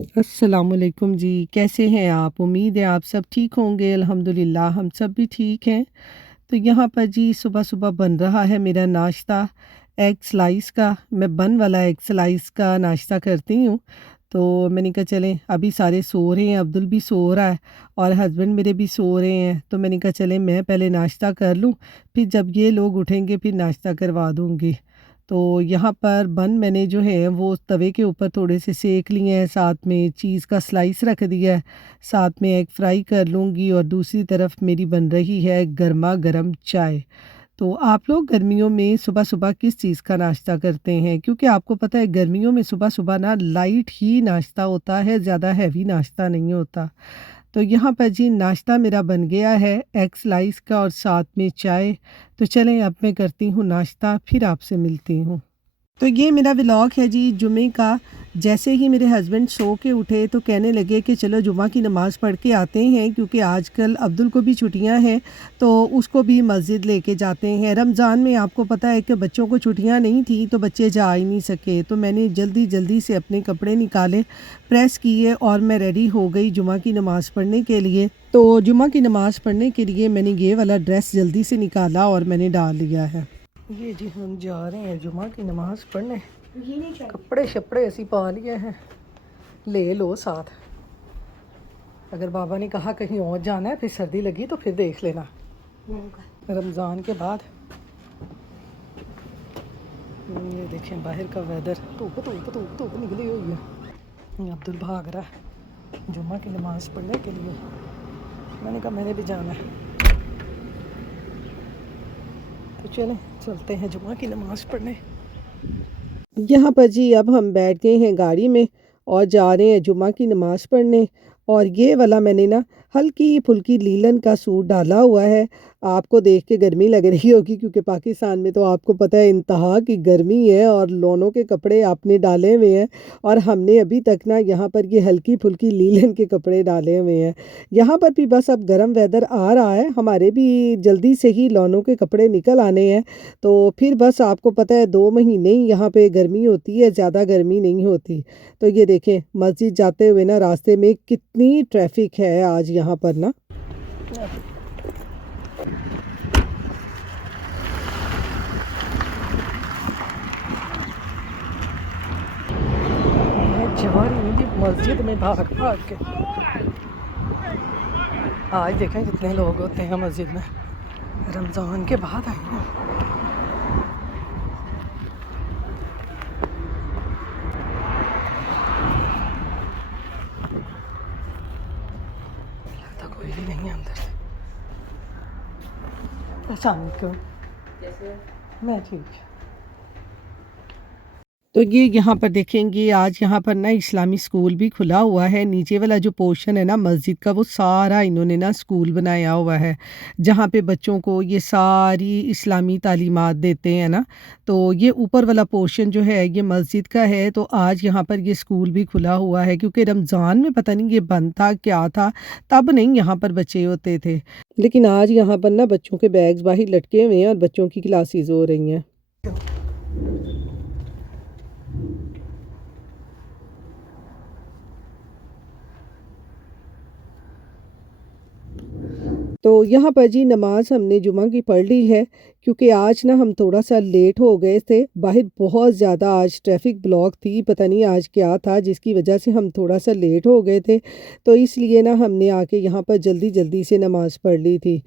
अस्सलामुअलैकुम जी, कैसे हैं आप? उम्मीद है आप सब ठीक होंगे। अल्हम्दुलिल्लाह हम सब भी ठीक हैं। तो यहाँ पर जी सुबह-सुबह बन रहा है मेरा नाश्ता एग स्लाइस का। मैं बन वाला एग स्लाइस का नाश्ता करती हूँ। तो मैंने कहा चलें अभी सारे सो रहे हैं, अब्दुल भी सो रहा है और हस्बैंड मेरे भी सो रहे हैं। तो मैंने कहा चलें मैं पहले नाश्ता कर लूँ, फिर जब ये लोग उठेंगे फिर नाश्ता करवा दूँगी। तो यहाँ पर बन मैंने जो है वो तवे के ऊपर थोड़े से सेक लिए हैं, साथ में चीज़ का स्लाइस रख दिया है, साथ में एग फ्राई कर लूँगी और दूसरी तरफ मेरी बन रही है गर्मा गर्म चाय। तो आप लोग गर्मियों में सुबह-सुबह किस चीज़ का नाश्ता करते हैं? क्योंकि आपको पता है गर्मियों में सुबह-सुबह ना लाइट ही नाश्ता होता है, ज़्यादा हैवी नाश्ता नहीं होता। तो यहाँ पर जी नाश्ता मेरा बन गया है एग स्लाइस का और साथ में चाय। तो चलें अब मैं करती हूँ नाश्ता, फिर आपसे मिलती हूँ। तो ये मेरा व्लॉग है जी जुमे का। जैसे ही मेरे हस्बैंड सो के उठे तो कहने लगे कि चलो जुमा की नमाज़ पढ़ के आते हैं, क्योंकि आजकल अब्दुल को भी छुट्टियां हैं तो उसको भी मस्जिद लेके जाते हैं। रमज़ान में आपको पता है कि बच्चों को छुट्टियां नहीं थी तो बच्चे जा ही नहीं सके। तो मैंने जल्दी जल्दी से अपने कपड़े निकाले, प्रेस किए और मैं रेडी हो गई जुमा की नमाज़ पढ़ने के लिए। तो जुमा की नमाज़ पढ़ने के लिए मैंने ये वाला ड्रेस जल्दी से निकाला और मैंने डाल लिया है। ये जी हम जा रहे हैं जुमा की नमाज़ पढ़ने। कपड़े शपड़े ऐसी पा लिए हैं, ले लो साथ। अगर बाबा ने कहा कहीं और जाना है फिर सर्दी लगी तो फिर देख लेना रमज़ान के बाद। ये देखें बाहर का वेदर, धूप धूप धूप धूप निकली हुई है। अब्दुल भाग रहा है जुमा की नमाज़ पढ़ने के लिए। मैंने कहा मैंने भी जाना है, तो चलें चलते हैं जुमा की नमाज़ पढ़ने। यहाँ पर जी अब हम बैठ गए हैं गाड़ी में और जा रहे हैं जुमा की नमाज़ पढ़ने। और ये वाला मैंने ना हल्की फुल्की लीलन का सूट डाला हुआ है। आपको देख के गर्मी लग रही होगी क्योंकि पाकिस्तान में तो आपको पता है इंतहा की गर्मी है और लोनों के कपड़े आपने डाले हुए हैं। और हमने अभी तक ना यहाँ पर ये हल्की फुल्की लीलन के कपड़े डाले हुए हैं। यहाँ पर भी बस अब गर्म वेदर आ रहा है, हमारे भी जल्दी से ही लोनों के कपड़े निकल आने हैं। तो फिर बस आपको पता है 2 महीने ही यहाँ पे गर्मी होती है, ज़्यादा गर्मी नहीं होती। तो ये देखें मस्जिद जाते हुए ना रास्ते में कितनी ट्रैफिक है आज यहाँ पर ना। मैं जा रही हूँ जी मस्जिद में भाग भाग के। आज देखें कितने लोग होते हैं मस्जिद में, रमज़ान के बाद आई हूँ। लगता कोई भी नहीं है अंदर। अस्सलाम वालेकुम। मैं ठीक। तो ये यहाँ पर देखेंगे आज यहाँ पर ना इस्लामी स्कूल भी खुला हुआ है। नीचे वाला जो पोर्शन है ना मस्जिद का वो सारा इन्होंने ना स्कूल बनाया हुआ है, जहाँ पे बच्चों को ये सारी इस्लामी तालीमात देते हैं ना। तो ये ऊपर वाला पोर्शन जो है ये मस्जिद का है। तो आज यहाँ पर ये स्कूल भी खुला हुआ है, क्योंकि रमज़ान में पता नहीं ये बंद था क्या था, तब नहीं यहाँ पर बच्चे होते थे। लेकिन आज यहाँ पर ना बच्चों के बैग्स बाहर लटके हुए हैं और बच्चों की क्लासेस हो रही हैं। तो यहाँ पर जी नमाज़ हमने जुमा की पढ़ ली है, क्योंकि आज ना हम थोड़ा सा लेट हो गए थे। बाहर बहुत ज़्यादा आज ट्रैफिक ब्लॉक थी, पता नहीं आज क्या था जिसकी वजह से हम थोड़ा सा लेट हो गए थे। तो इसलिए ना हमने आके यहाँ पर जल्दी जल्दी से नमाज़ पढ़ ली थी।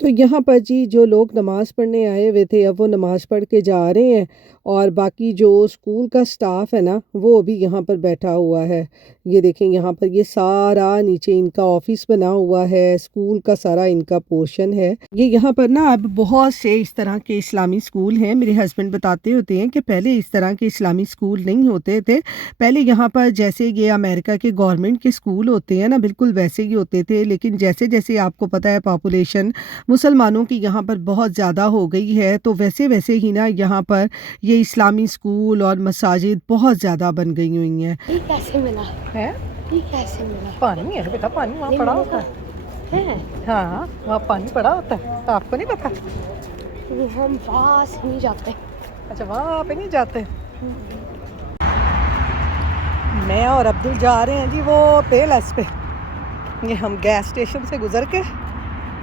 तो यहाँ पर जी जो लोग नमाज़ पढ़ने आए हुए थे अब वो नमाज़ पढ़ के जा रहे हैं, और बाकी जो स्कूल का स्टाफ है ना वो अभी यहाँ पर बैठा हुआ है। ये देखें यहाँ पर ये सारा नीचे इनका ऑफिस बना हुआ है, स्कूल का सारा इनका पोर्शन है। ये यहाँ पर ना अब बहुत से इस तरह के इस्लामी स्कूल हैं। मेरे हस्बैंड बताते होते हैं कि पहले इस तरह के इस्लामी स्कूल नहीं होते थे। पहले यहाँ पर जैसे ये अमेरिका के गवर्नमेंट के स्कूल होते हैं ना बिल्कुल वैसे ही होते थे, लेकिन जैसे जैसे आपको पता है पॉपुलेशन मुसलमानों की यहाँ पर बहुत ज़्यादा हो गई है, तो वैसे वैसे ही ना यहाँ पर ये इस्लामी स्कूल और मसाजिद बहुत ज़्यादा बन गई हुई हैं। ये कैसे मिला है ये कैसे मिला? पानी है बेटा, पानी वहाँ पड़ा होता है। है। हाँ, वहाँ पानी पड़ा होता है, तो आपको नहीं पता? हम वहाँ से नहीं जाते। अच्छा, वहाँ पे नहीं जाते। मैं और अब्दुल जा रहे हैं जी वो पेलेस पे। ये हम गैस स्टेशन से गुज़र के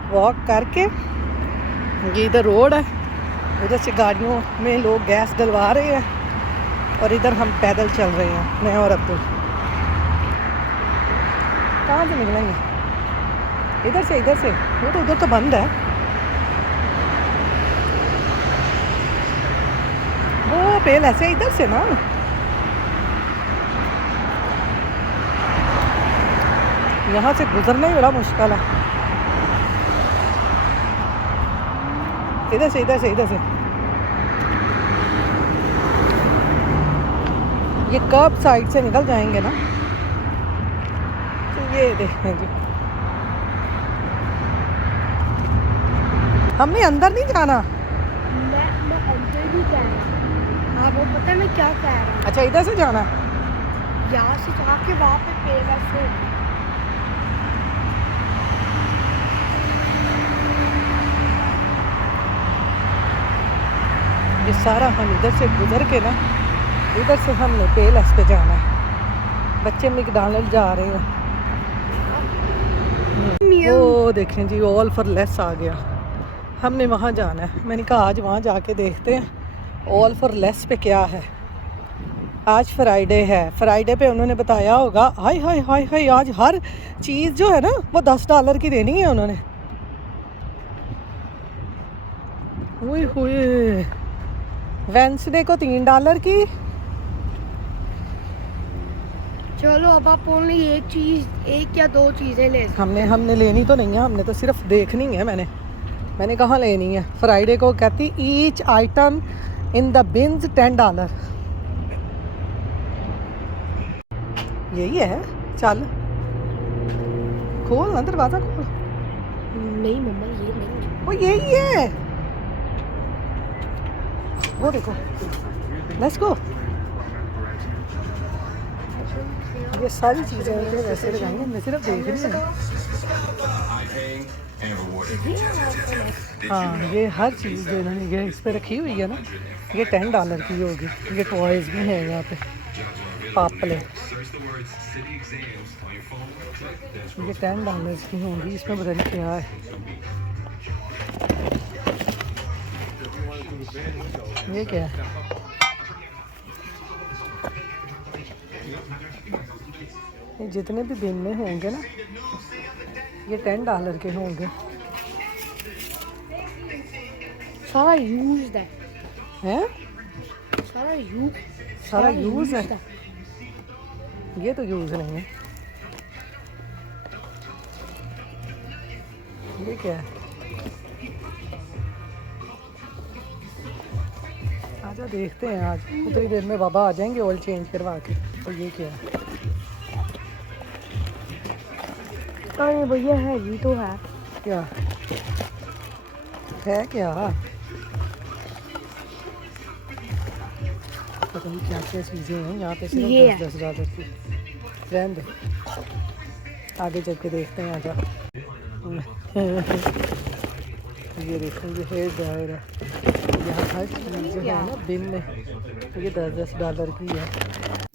वॉक करके, ये इधर रोड है, उधर से गाड़ियों में लोग गैस डलवा रहे हैं और इधर हम पैदल चल रहे हैं, मैं और अब्दुल। कहाँ से निकलेंगे? इधर से वो तो उधर तो बंद है। वो पेलेस है इधर से ना। यहाँ से गुजरना ही बड़ा मुश्किल है। इधर से ये कर्ब साइड से निकल जाएंगे ना, तो ये देखें जी। हमने अंदर नहीं जाना। मैं अंदर भी कह रहा। हाँ, वो पता है मैं क्या कह रहा हूँ। अच्छा, इधर से जाना। यहाँ से जाके वहाँ पे पेड़ से। ये सारा हम इधर से गुजर के ना, इधर से हमने पेलेस पे जाना है। बच्चे मैकडॉनल्ड जा रहे हैं। वो देखें जी, ऑल फॉर लेस आ गया। हमने वहाँ जाना है। मैंने कहा आज वहाँ जाके देखते हैं ऑल फॉर लेस पे क्या है। आज फ्राइडे है, फ्राइडे पे उन्होंने बताया होगा। हाय हाय हाय हाय, आज हर चीज़ जो है ना वो $10 की देनी है उन्होंने। ओए होए, वेंसडे को $3 की। चलो अब आप ओनली एक या दो चीज़ें ले। हमने लेनी तो नहीं है, हमने तो सिर्फ देखनी है। मैंने कहाँ लेनी है। फ्राइडे को कहती each item in the beans $10। यही है, चल खोल ना दरवाज़ा खोल। नहीं मम्मा, ये नहीं। वो यही है, वो देखो। Let's go. ये सारी चीज़ें इनके वैसे लगाई हैं, मैं सिर्फ देख रही हूँ। हाँ, ये हर चीज़ जो इन्होंने ये इस पे रखी हुई है ना, ये $10 की होगी। ये टॉयज़ भी हैं यहाँ पे, पापले। ये $10 की होंगी। इसमें पता नहीं क्या है। ये क्या है? ये जितने भी बिन में होंगे ना, ये $10 के होंगे। सारा यूज्ड है। हैं? सारा यूज़ है। ये तो यूज़ नहीं है। ये क्या है? आजा देखते हैं। आज उतनी देर में बाबा आ जाएंगे ऑयल चेंज करवा के। तो ये क्या है? अरे भैया है, ये तो है। क्या है? क्या पता नहीं क्या क्या चीज़ें हैं यहाँ पे। सिर्फ $10 की। रहने दे, आगे चल के देखते हैं। आजा। ये देखो, ये हेयर ड्रायर है। यहाँ हर चीज़ जो है ना बिन में, ये $10 की है।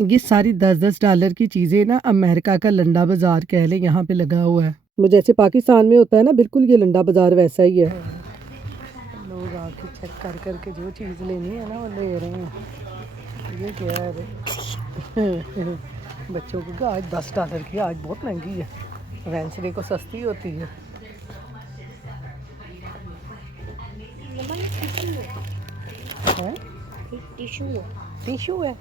ये सारी $10 की चीज़ें ना अमेरिका का लंडा बाज़ार कह लें, यहाँ पे लगा हुआ है। वो जैसे पाकिस्तान में होता है ना, बिल्कुल ये लंडा बाज़ार वैसा ही है। लोग आके चेक कर करके जो चीज़ लेनी है ना वो ले रहे हैं। ये क्या है भाई? बच्चों को आज $10 की, आज बहुत महंगी है। वेंसडे को सस्ती होती है। हैं? टिशू है।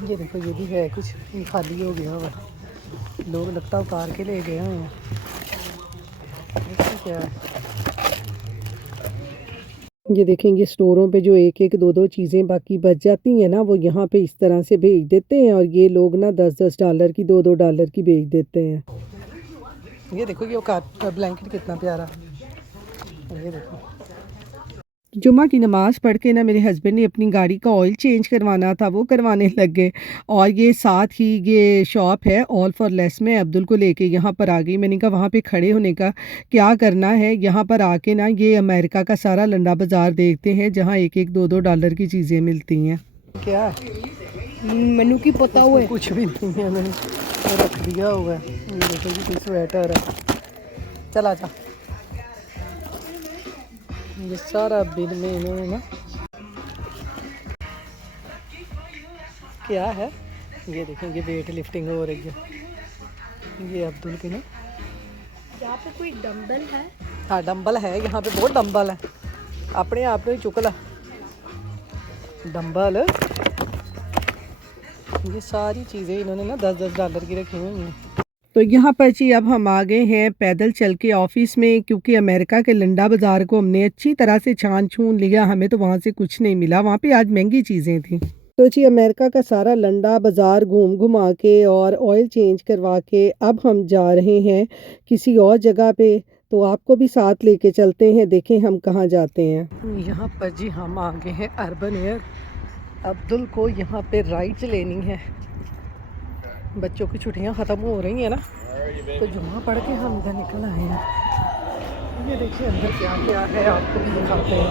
ये देखो, ये भी है कुछ, ये खाली हो गया हुआ। लोग लगता उतार के ले गए हुए हैं। इसमें क्या है? ये देखेंगे स्टोरों पे जो एक एक दो दो चीज़ें बाकी बच जाती हैं ना, वो यहाँ पे इस तरह से भेज देते हैं। और ये लोग ना $10 की, $2 की भेज देते हैं। ये देखो, ये ब्लैंकेट कितना प्यारा। ये देखो, जुम्मा की नमाज़ पढ़ के ना मेरे हस्बैंड ने अपनी गाड़ी का ऑयल चेंज करवाना था, वो करवाने लग गए। और ये साथ ही ये शॉप है ऑल फॉर लेस, में अब्दुल को लेके यहाँ पर आ गई। मैंने कहा वहाँ पे खड़े होने का क्या करना है, यहाँ पर आके ना ये अमेरिका का सारा लंडा बाज़ार देखते हैं जहाँ एक एक दो दो डॉलर की चीज़ें मिलती हैं। क्या मेनू की पता हुआ है। कुछ भी नहीं है, मैंने रख दिया हुआ है। ये देखो जी कोई स्वेटर है, चला जा। ये सारा बिल में इन्होंने ना क्या है, ये देखेंगे वेट लिफ्टिंग हो रही है। ये अब्दुल के ना यहाँ पे कोई डंबल है। हाँ डंबल है, यहाँ पे बहुत डंबल है, अपने आप में चुक ला डंबल। ये सारी चीज़ें इन्होंने ना 10-10 डॉलर की रखी हुई हैं। तो यहाँ पर जी अब हम आ गए हैं पैदल चल के ऑफिस में, क्योंकि अमेरिका के लंडा बाज़ार को हमने अच्छी तरह से छान छून लिया, हमें तो वहाँ से कुछ नहीं मिला, वहाँ पे आज महंगी चीज़ें थी। तो जी अमेरिका का सारा लंडा बाज़ार घूम घुमा के और ऑयल चेंज करवा के अब हम जा रहे हैं किसी और जगह पे, तो आपको भी साथ लेके चलते हैं, देखें हम कहाँ जाते हैं। यहाँ पर जी हम आ गए हैं अर्बन एयर। अब्दुल को यहाँ पे राइड्स लेनी है, बच्चों की छुट्टियाँ ख़त्म हो रही हैं ना, तो जुम्मा पढ़ के हम इधर निकल आए हैं। ये देखिए अंदर क्या क्या है, आपको भी दिखाते हैं।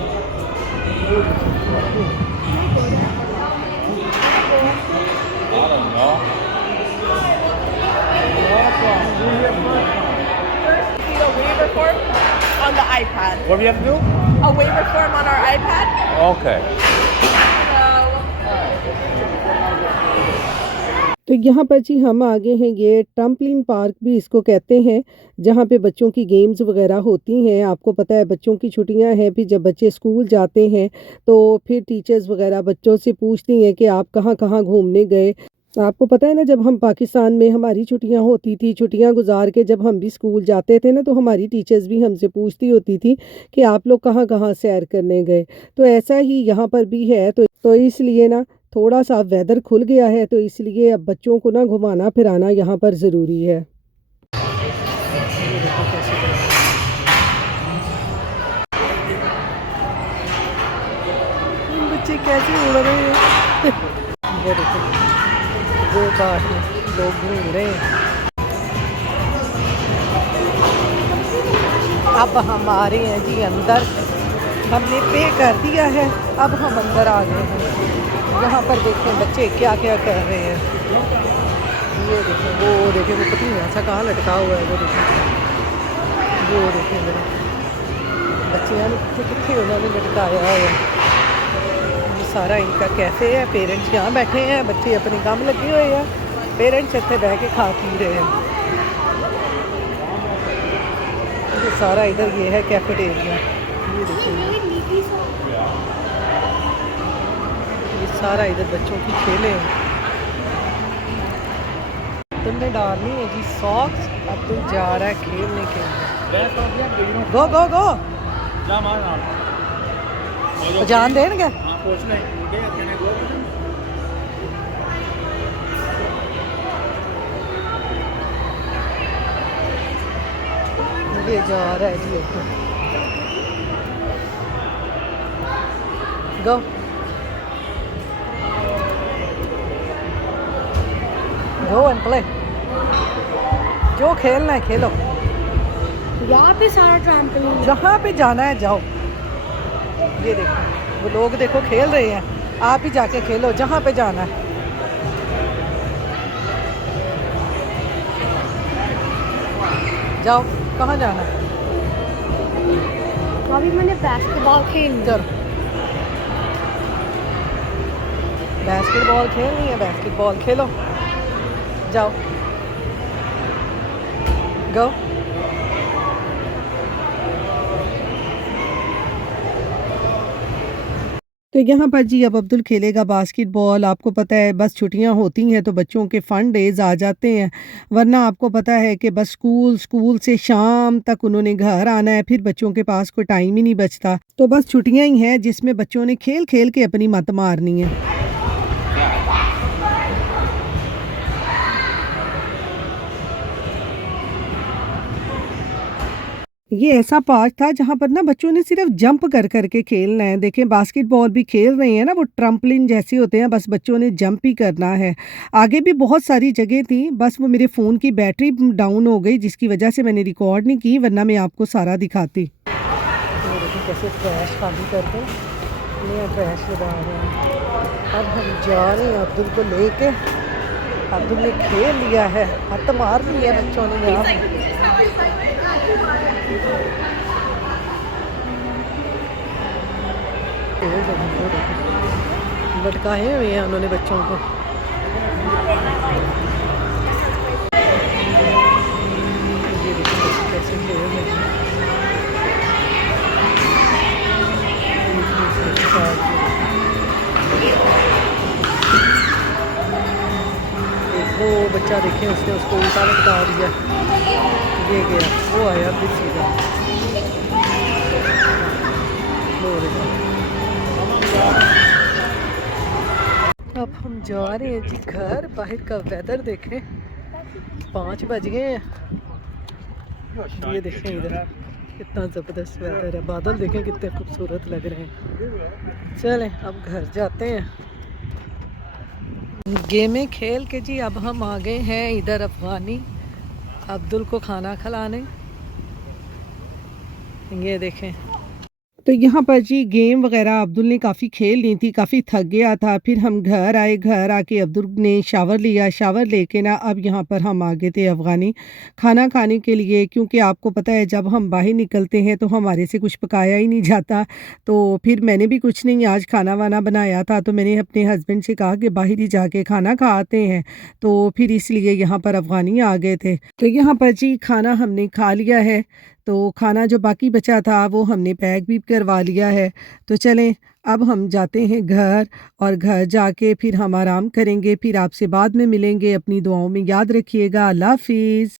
Need a waiver form on the iPad. What do we have to do? A waiver form on our iPad. Okay. तो यहाँ पर जी हम आगे हैं, ये ट्रम्पलिन पार्क भी इसको कहते हैं, जहाँ पे बच्चों की गेम्स वगैरह होती हैं। आपको पता है बच्चों की छुट्टियाँ हैं, फिर जब बच्चे स्कूल जाते हैं तो फिर टीचर्स वगैरह बच्चों से पूछती हैं कि आप कहाँ कहाँ घूमने गए। आपको पता है ना, जब हम पाकिस्तान में हमारी छुट्टियां होती थी, छुट्टियां गुजार के जब हम भी स्कूल जाते थे ना, तो हमारी टीचर्स भी हमसे पूछती होती थी कि आप लोग कहाँ कहाँ सैर करने गए। तो ऐसा ही यहाँ पर भी है। तो इसलिए ना थोड़ा सा वेदर खुल गया है, तो इसलिए अब बच्चों को ना घुमाना फिराना यहाँ पर ज़रूरी है। बच्चे कैसे उड़ रहे हैं वो देखो, वो बाहर लोग घूम रहे हैं। अब हम आ रहे हैं जी अंदर, हमने पे कर दिया है, अब हम अंदर आ गए हैं। यहाँ पर देखें बच्चे क्या क्या कर रहे हैं। ये देखें, वो देखें, वो पतीला सा कहाँ लटका हुआ है, वो देखें, वो देखें मेरा बच्चे ने कितने उन्होंने लटकाया है। ये सारा इनका कैफ़े है, पेरेंट्स यहाँ बैठे हैं, बच्चे अपने काम लगे हुए हैं, पेरेंट्स इतने बह के खा पी रहे हैं। ये सारा इधर ये है कैफेटेरिया, ये देखिए ये सारा इधर बच्चों की खेले हैं। तुमने डालनी है जी सॉक्स, अब तुम जा रहा है खेलने के लिए। गो गो गो जान देंगे। ये जा रहा है जी, गो गो एंड प्ले, जो खेलना है खेलो। यहाँ पे सारा ट्रैम्पोलिन है। जहाँ पे जाना है जाओ। ये देखो वो लोग देखो खेल रहे हैं, आप ही जाके खेलो जहाँ पे जाना है। जाओ, कहाँ जाना है? अभी मैंने बास्केटबॉल खेल चलो बास्केटबॉल खेलनी है, बास्केटबॉल खेलो, जाओ गो। तो यहाँ पर जी अब अब्दुल खेलेगा बास्केटबॉल। आपको पता है बस छुट्टियाँ होती हैं तो बच्चों के फ़न डेज़ आ जाते हैं, वरना आपको पता है कि बस स्कूल से शाम तक उन्होंने घर आना है, फिर बच्चों के पास कोई टाइम ही नहीं बचता। तो बस छुट्टियाँ ही हैं जिसमें बच्चों ने खेल खेल के अपनी मत मारनी है। ये ऐसा पार्क था जहाँ पर ना बच्चों ने सिर्फ जंप कर कर के खेलना है। देखें बास्केटबॉल भी खेल रहे हैं ना, वो ट्रम्पलिन जैसे होते हैं, बस बच्चों ने जंप ही करना है। आगे भी बहुत सारी जगह थी, बस वो मेरे फ़ोन की बैटरी डाउन हो गई जिसकी वजह से मैंने रिकॉर्ड नहीं की, वरना मैं आपको सारा दिखाती। ये देखिए कैसे ट्रैश खाली करके नया ट्रैश लगा रहे हैं। अब हम जा रहे हैं अब्दुल को लेके। अब्दुल ने खेल लिया है, हद मार ली है बच्चों ने यहाँ लटकाए हुए हैं उन्होंने बच्चों को। ये देखिए कैसे खेल रहे हैं। वो बच्चा देखें उसने उसको उल्टा लटका दिया, ये गया, वो आया फिर सीधा। वो देखो अब हम जा रहे हैं जी घर। बाहर का वेदर देखें, 5 बज गए हैं। ये देखें इधर कितना ज़बरदस्त वेदर है, बादल देखें कितने खूबसूरत लग रहे हैं। चलें अब घर जाते हैं। गेमें खेल के जी अब हम आ गए हैं इधर अफ़गानी अब्दुल को खाना खिलाने। ये देखें तो यहाँ पर जी गेम वगैरह अब्दुल ने काफ़ी खेल ली थी, काफ़ी थक गया था। फिर हम घर आए, घर आके अब्दुल ने शावर लिया, शावर लेके ना अब यहाँ पर हम आ गए थे अफ़गानी खाना खाने के लिए, क्योंकि आपको पता है जब हम बाहर निकलते हैं तो हमारे से कुछ पकाया ही नहीं जाता। तो फिर मैंने भी कुछ नहीं आज खाना वाना बनाया था, तो मैंने अपने हस्बैंड से कहा कि बाहर ही जाके खाना खाते हैं। तो फिर इसलिए यहाँ पर अफ़गानी आ गए थे। तो यहाँ पर जी खाना हमने खा लिया है, तो खाना जो बाकी बचा था वो हमने पैक भी करवा लिया है। तो चलें अब हम जाते हैं घर, और घर जाके फिर हम आराम करेंगे। फिर आपसे बाद में मिलेंगे। अपनी दुआओं में याद रखिएगा। अल्लाह हाफ़िज़।